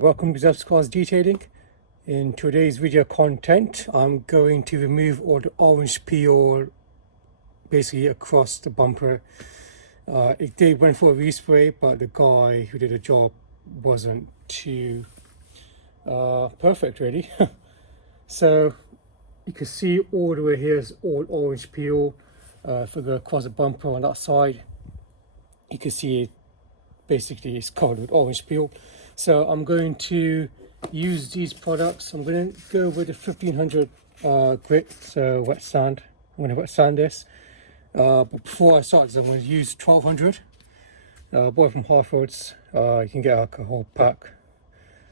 Welcome to Zep's Cars Detailing. In today's video content, I'm going to remove all the orange peel basically across the bumper. It did went for a respray, but the guy who did the job wasn't too perfect really. So you can see all the way here is all orange peel. If we go across the bumper on that side, you can see it basically is covered with orange peel. So I'm going to use these products. I'm going to go with the 1500 grit, so wet sand. I'm going to wet sand this. But before I start this, I'm going to use 1200. Bought from Harford's. You can get like a whole pack.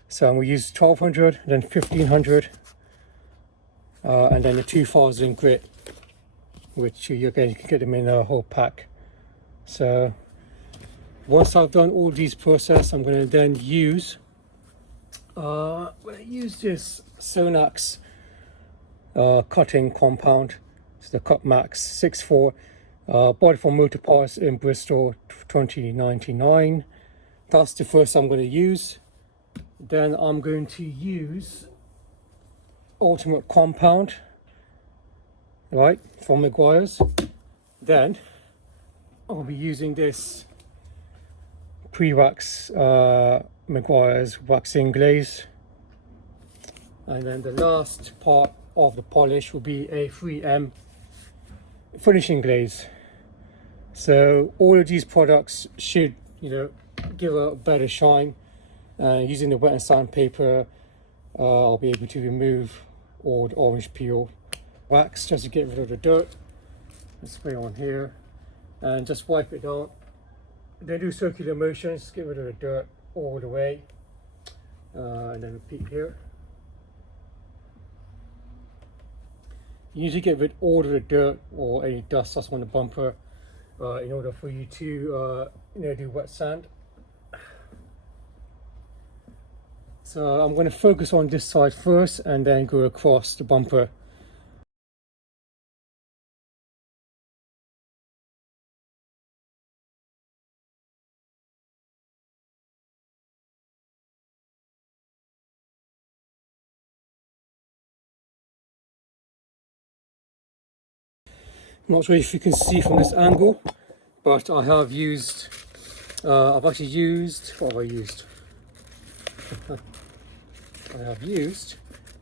So I'm going to use 1200, then 1500, and then the 2000 grit, which again you can get them in a whole pack. So once I've done all these process, I'm going to then use this Sonax cutting compound. It's the CutMax 6.4. Bought it from Motor Parts in Bristol, 2099. That's the first I'm going to use. Then I'm going to use Ultimate Compound, right, from Meguiars. Then I'll be using this pre-wax Meguiars Waxing Glaze, and then the last part of the polish will be a 3M Finishing Glaze. So all of these products should, give a better shine. Using the wet and sandpaper, I'll be able to remove all the orange peel wax just to get rid of the dirt. Let's spray on here and just wipe it down. Then do circular motions, get rid of the dirt all the way, and then repeat here. You need to get rid of all of the dirt or any dust that's on the bumper in order for you to do wet sand. So I'm going to focus on this side first and then go across the bumper. I'm not sure if you can see from this angle, but I have used, what have I used? I have used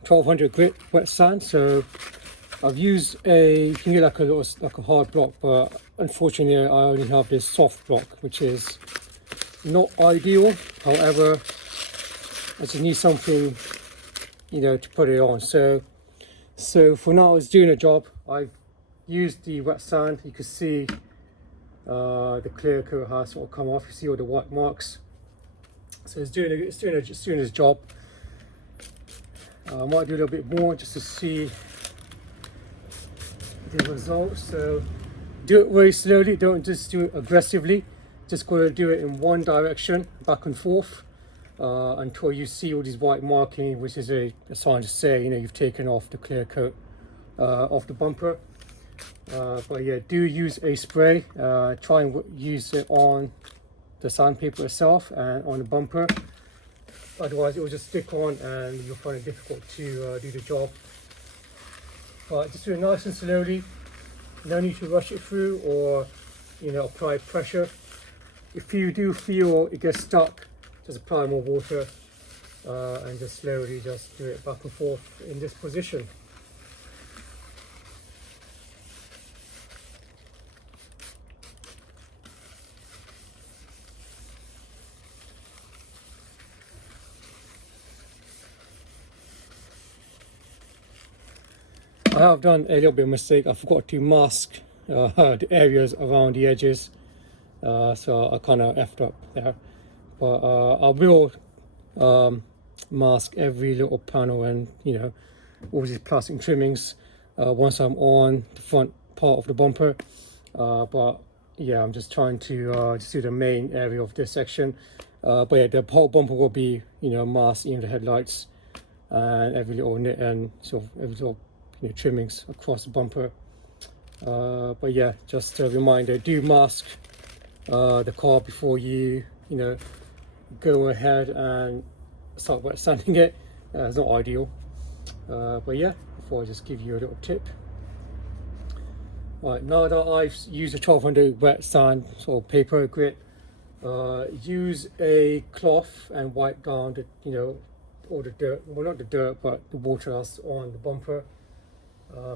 1200 grit wet sand. So I've used you can get like a hard block, but unfortunately I only have this soft block, which is not ideal. However, I just need something, to put it on. So for now it's doing a job. I've used the wet sand. You can see the clear coat has sort of come off. You see all the white marks. So it's doing its job. I might do a little bit more just to see the results. So do it very slowly. Don't just do it aggressively. Just got to do it in one direction, back and forth, until you see all these white marking, which is a sign to say you've taken off the clear coat off the bumper. But yeah, do use a spray. Try and use it on the sandpaper itself and on the bumper. Otherwise it will just stick on and you'll find it difficult to do the job. But just do it nice and slowly. No need to rush it through or apply pressure. If you do feel it gets stuck, just apply more water and just slowly just do it back and forth in this position. I have done a little bit of mistake. I forgot to mask the areas around the edges, so I kind of effed up there. But I will mask every little panel and all these plastic trimmings once I'm on the front part of the bumper. But yeah, I'm just trying to just do the main area of this section. But yeah, the whole bumper will be masked, even the headlights and every little nit and sort of every little trimmings across the bumper. But yeah, just a reminder, do mask the car before you go ahead and start wet sanding it. It's not ideal, but yeah, before I just give you a little tip. Right, now that I've used a 1200 wet sand or paper grit, use a cloth and wipe down the, you know, all the dirt, well not the dirt but the water that's on the bumper.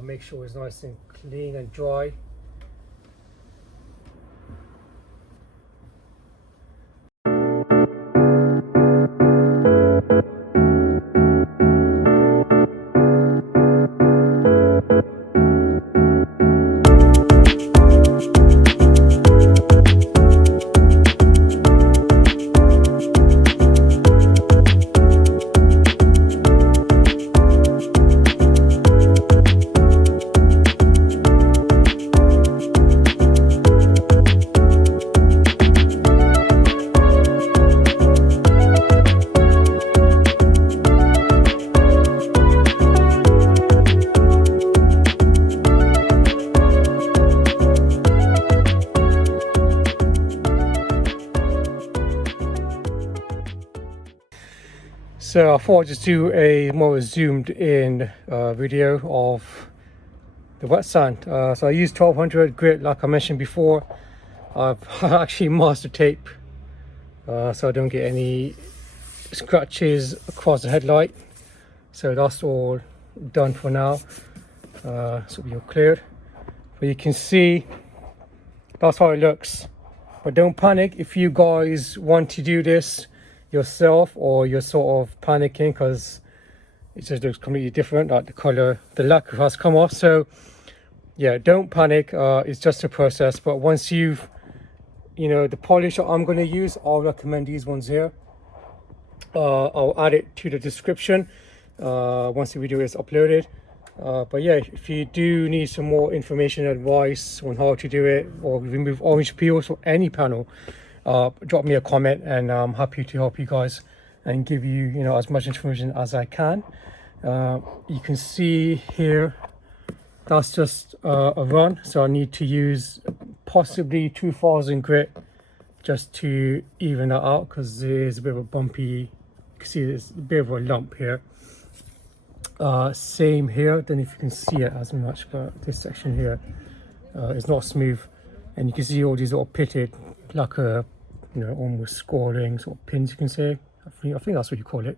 Make sure it's nice and clean and dry. So I thought I'd just do a more zoomed in video of the wet sand. So I used 1200 grit like I mentioned before. I've actually master tape so I don't get any scratches across the headlight. So that's all done for now. So we're cleared. But you can see that's how it looks. But don't panic if you guys want to do this yourself or you're sort of panicking because it just looks completely different, like the color, the lacquer has come off. So yeah, don't panic, it's just a process. But once you've, you know, the polish that I'm going to use, I'll recommend these ones here. I'll add it to the description once the video is uploaded. But yeah, if you do need some more information, advice on how to do it or remove orange peels or any panel, drop me a comment and I'm happy to help you guys and give you, you know, as much information as I can. You can see here that's just a run, so I need to use possibly 2000 grit just to even that out because there's a bit of a bumpy, you can see there's a bit of a lump here. Same here, then if you can see it as much, but this section here is not smooth and you can see all these little pitted, like a, you know, almost scoring sort of pins, you can say. I think that's what you call it.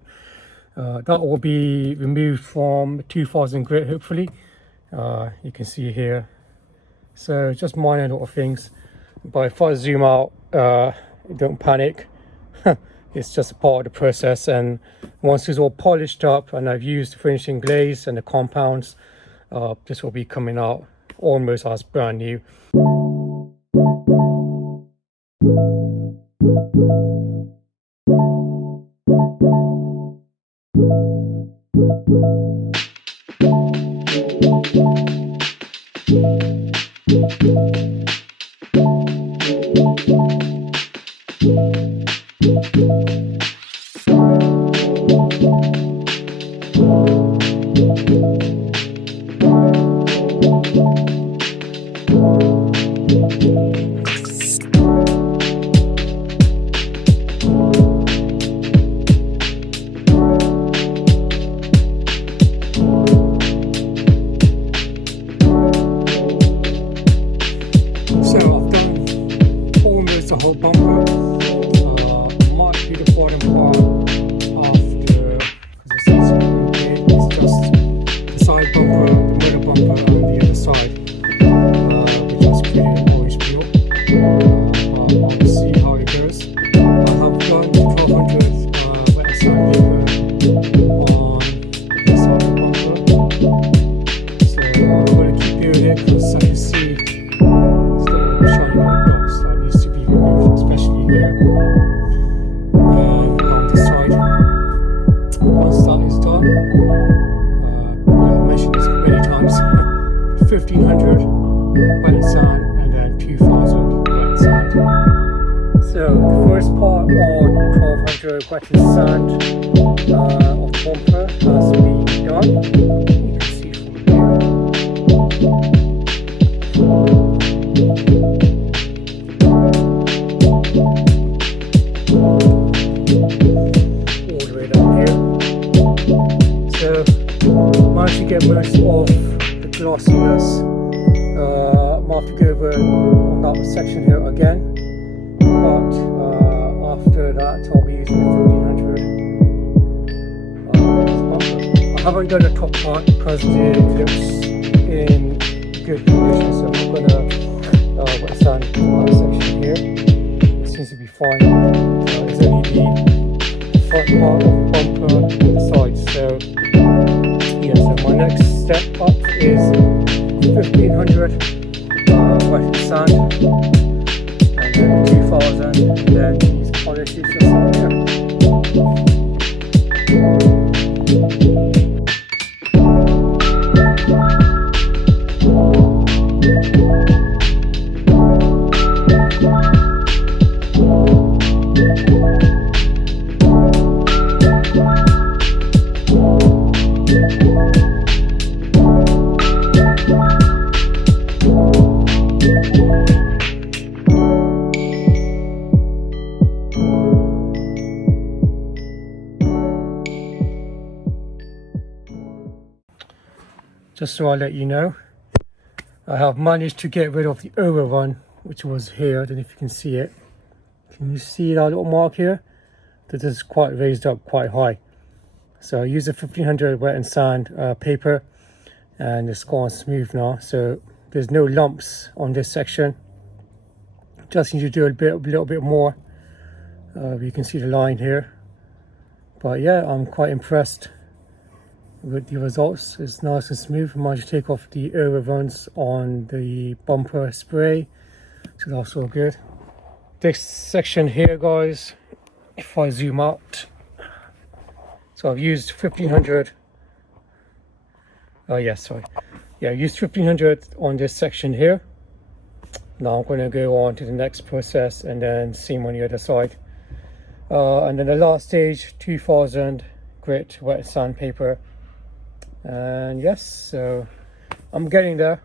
That will be removed from 2000 grit hopefully. You can see here. So just minor little things, but if I zoom out, don't panic. It's just a part of the process, and once it's all polished up and I've used the finishing glaze and the compounds, this will be coming out almost as brand new. The whole bumper, might be the bottom part of the, because it's just the side bumper, the middle bumper and the other side, which has created an orange peel. But I'll see how it goes. I have done 1200 wet sandpaper on the side of the bumper, so I'm going to keep doing it because I can see it's still shiny dots that needs to be removed, especially here and on this side. Once that is done, I've mentioned this many times, 1500 wet sand and then 2000 wet sand. So the first part on 1200 wet sand of the bumper has been done. You can see from here. All the way down managed to get most of the glossiness. I'll have to go over on that section here again, but after that I'll be using the 1500. I haven't done the top part because it looks in good condition, so I'm not going to wet sand that section here. It seems to be fine. It's only the front part of the bumper and the sides. So yeah, so my next step up is 1500 wet and sand, and then 2000, and then these polishes just on there. Just so I let you know, I have managed to get rid of the overrun, which was here. I don't know if you can see it. Can you see that little mark here? That is quite raised up quite high. So I use the 1500 wet and sand paper, and it's gone smooth now. So there's no lumps on this section. Just need to do a little bit more. You can see the line here. But yeah, I'm quite impressed with the results. It's nice and smooth. I managed to take off the overruns on the bumper spray, so that's all good. This section here, guys, if I zoom out, so I've used 1500. Oh yeah, sorry. Yeah, I used 1500 on this section here. Now I'm going to go on to the next process and then same on the other side. And then the last stage, 2000 grit wet sandpaper. And yes, so I'm getting there.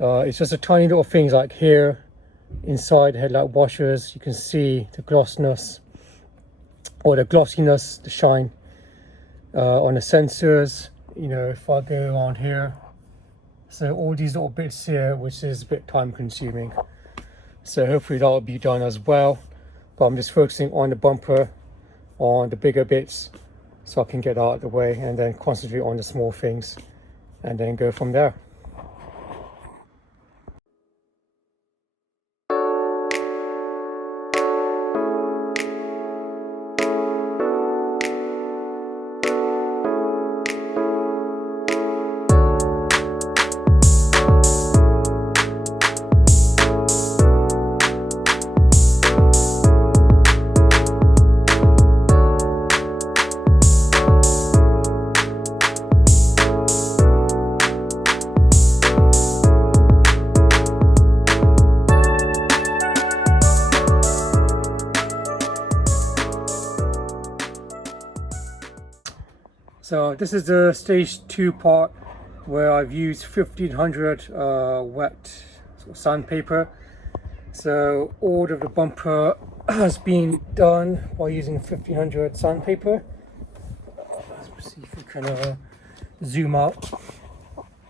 It's just a tiny little things like here inside headlight washers. You can see the glossiness, or the glossiness, the shine on the sensors. You know, if I go around here, so all these little bits here, which is a bit time consuming, so hopefully that will be done as well. But I'm just focusing on the bumper, on the bigger bits, so I can get out of the way and then concentrate on the small things and then go from there. So this is the stage 2 part where I've used 1500 wet sandpaper. So all of the bumper has been done by using 1500 sandpaper. Let's see if we can zoom out.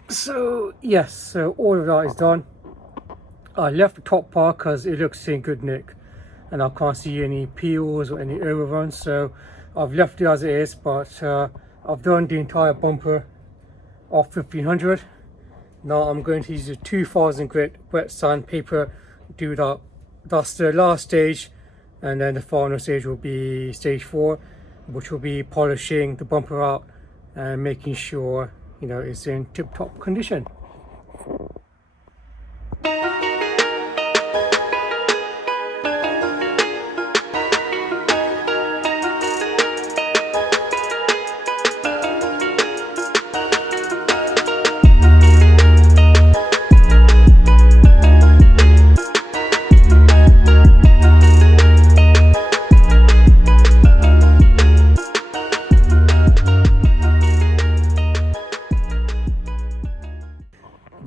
So yes, so all of that is done. I left the top part because it looks in good nick and I can't see any peels or any overruns, so I've left it as it is. But I've done the entire bumper of 1500. Now I'm going to use a 2000 grit wet sandpaper, do that. That's the last stage, and then the final stage will be stage 4, which will be polishing the bumper out and making sure, you know, it's in tip-top condition.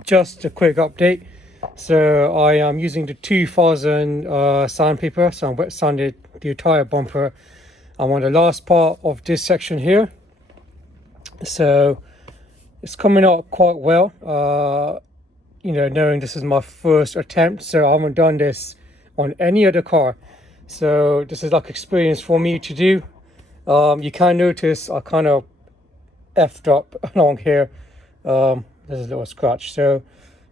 Just a quick update. So I am using the 2000 sandpaper, so I wet sanded the entire bumper. I'm on the last part of this section here. So it's coming out quite well. You know, knowing this is my first attempt, so I haven't done this on any other car, so this is like experience for me to do. You can notice I kind of effed up along here. There's a little scratch, so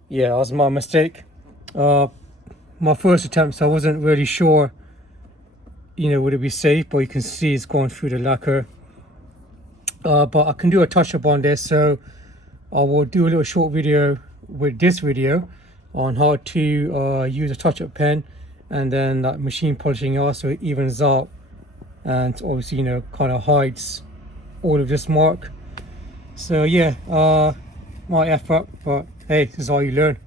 yeah, that was my mistake. My first attempt, so I wasn't really sure, you know, would it be safe, but you can see it's going through the lacquer. But I can do a touch up on this, so I will do a little short video with this video on how to use a touch-up pen and then that machine polishing out, so it evens out and obviously, you know, kind of hides all of this mark. So yeah, my effort, but hey, this is how you learn.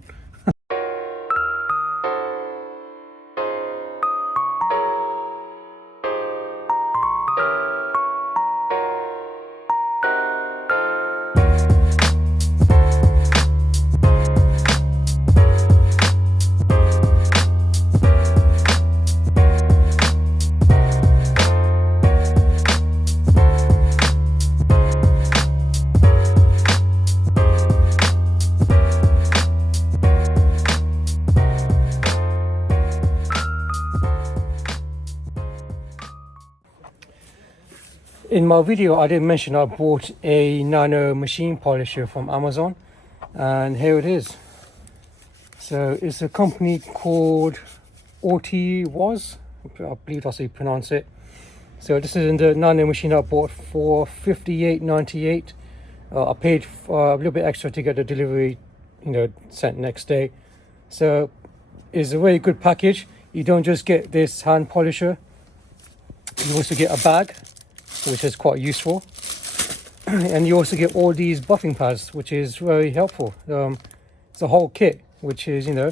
In my video I did mention I bought a nano machine polisher from Amazon, and here it is. So it's a company called Was, I believe that's how you pronounce it. So this is in the nano machine I bought for $58.98. I paid a little bit extra to get the delivery, you know, sent next day. So it's a very good package. You don't just get this hand polisher, you also get a bag, which is quite useful, and you also get all these buffing pads, which is very helpful. It's a whole kit, which is, you know,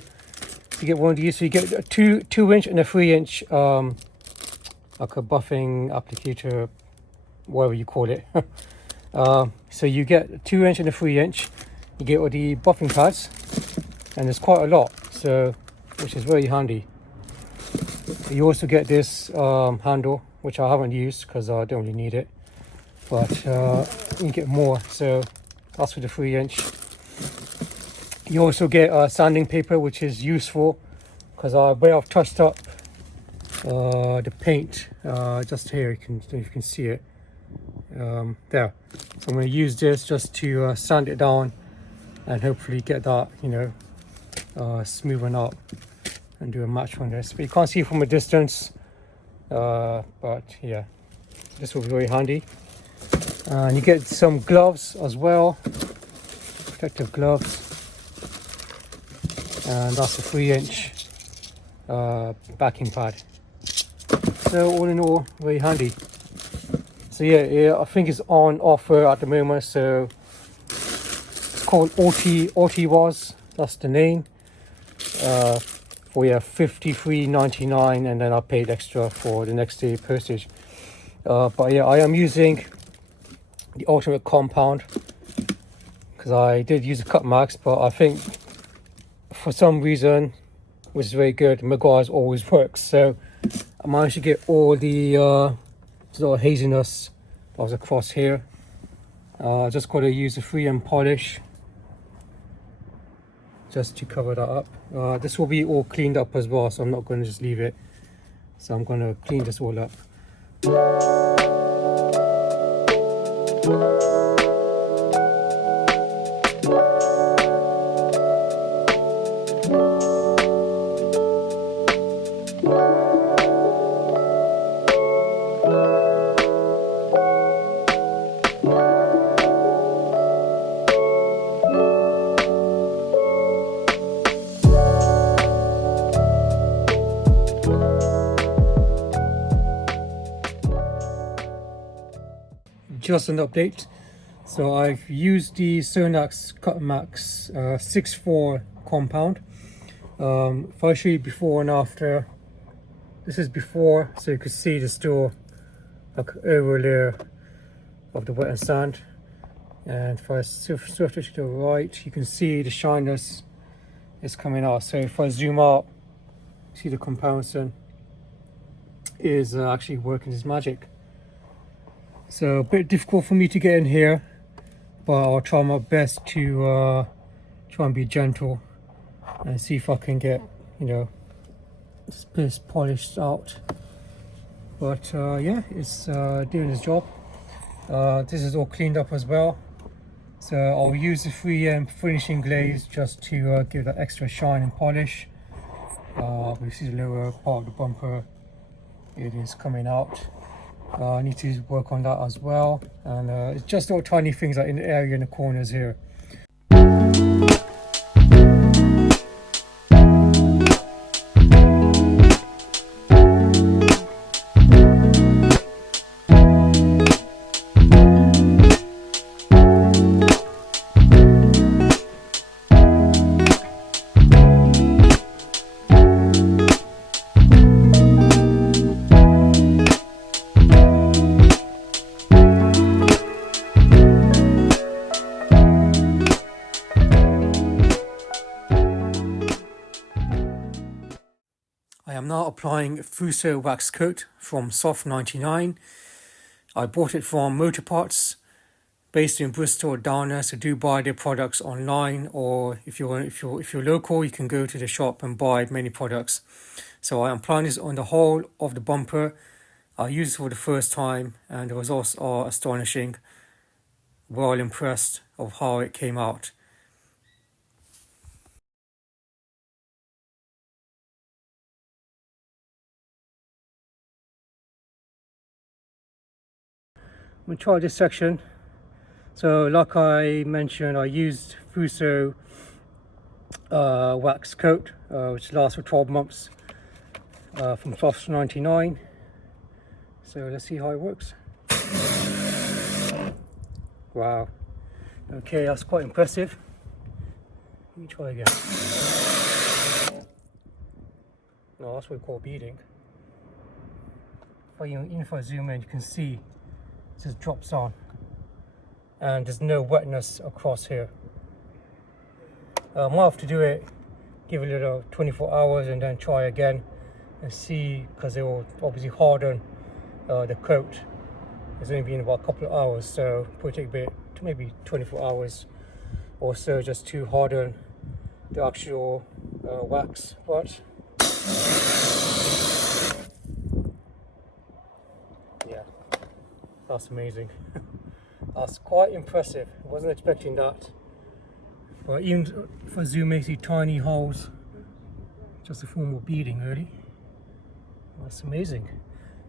you get one of these, so you get a 2-inch and a 3-inch like a buffing applicator, whatever you call it. So you get a 2-inch and a 3-inch, you get all the buffing pads, and there's quite a lot, so which is very handy. You also get this handle, which I haven't used because I don't really need it, but you get more, so that's for the 3-inch. You also get sanding paper, which is useful because where I've touched up the paint just here, if you can see it there. So I'm going to use this just to sand it down and hopefully get that, you know, smoothen out and do a match on this. But you can't see it from a distance, but yeah, this will be very handy. And you get some gloves as well, protective gloves, and that's a 3-inch backing pad. So all in all, very handy. So yeah, I think it's on offer at the moment, so it's called Was, that's the name, for yeah, $53.99, and then I paid extra for the next day postage. But yeah, I am using the Ultimate compound because I did use a CutMax, but I think for some reason, which is very good, Meguiars always works. So I managed to get all the sort of haziness that was across here. Just got to use a 3M polish just to cover that up. This will be all cleaned up as well, so I'm not going to just leave it. So I'm going to clean this all up. Just an update, so I've used the Sonax CutMax 6.4 compound. If I show you before and after, this is before, so you can see there's still like over layer of the wet and sand, and if I shift it to the right, you can see the shyness is coming out. So if I zoom out, see the comparison is actually working its magic. So a bit difficult for me to get in here, but I'll try my best to try and be gentle and see if I can get, you know, this polished out. But yeah, it's doing its job. This is all cleaned up as well, so I'll use the 3M Finishing Glaze just to give that extra shine and polish. We see the lower part of the bumper, it is coming out. I need to work on that as well, and it's just all tiny things like in the area in the corners here. I am now applying FUSSO wax coat from Soft 99. I bought it from Motor Parts, based in Bristol, down there. So do buy their products online, or if you're local, you can go to the shop and buy many products. So I am applying this on the whole of the bumper. I used it for the first time, and the results are astonishing. Well impressed of how it came out. I'm going to try this section. So like I mentioned, I used FUSSO wax coat, which lasts for 12 months from Soft 99. So let's see how it works. Wow. Okay, that's quite impressive. Let me try again. No, that's what we call beading. Even if I zoom in, you can see it just drops on, and there's no wetness across here. I might have to do it, give it a little 24 hours and then try again and see, because it will obviously harden the coat. It's only been about a couple of hours, so it will take a bit, maybe 24 hours or so, just to harden the actual wax. But yeah, that's amazing. That's quite impressive. I wasn't expecting that. But even if I zoom in, see tiny holes, just a form of beading really. That's amazing.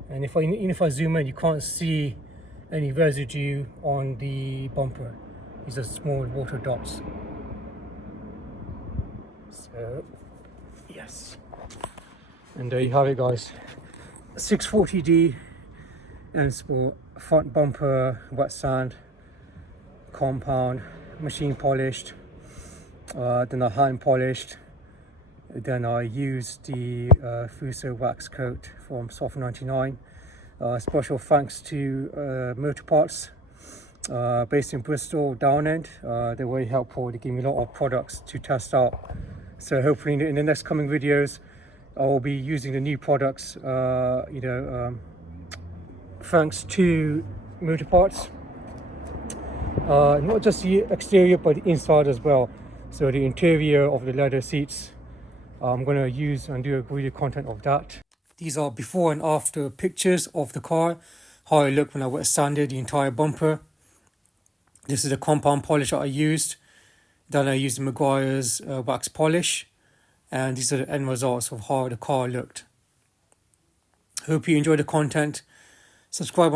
And even if I zoom in, you can't see any residue on the bumper. These are small water dots. So yes, and there you have it, guys. 640D, and it's for front bumper wet sand compound, machine polished, then I hand polished, then I used the FUSSO wax coat from Soft 99. Special thanks to Motor Parts, based in Bristol, Down End. They're very helpful. They give me a lot of products to test out. So hopefully in the next coming videos, I will be using the new products, thanks to Motor Parts. Not just the exterior, but the inside as well. So the interior of the leather seats, I'm going to use and do a video content of that. These are before and after pictures of the car, how it looked when I wet sanded the entire bumper. This is the compound polish that I used. Then I used the Meguiars wax polish, and these are the end results of how the car looked. Hope you enjoyed the content. Subscribe my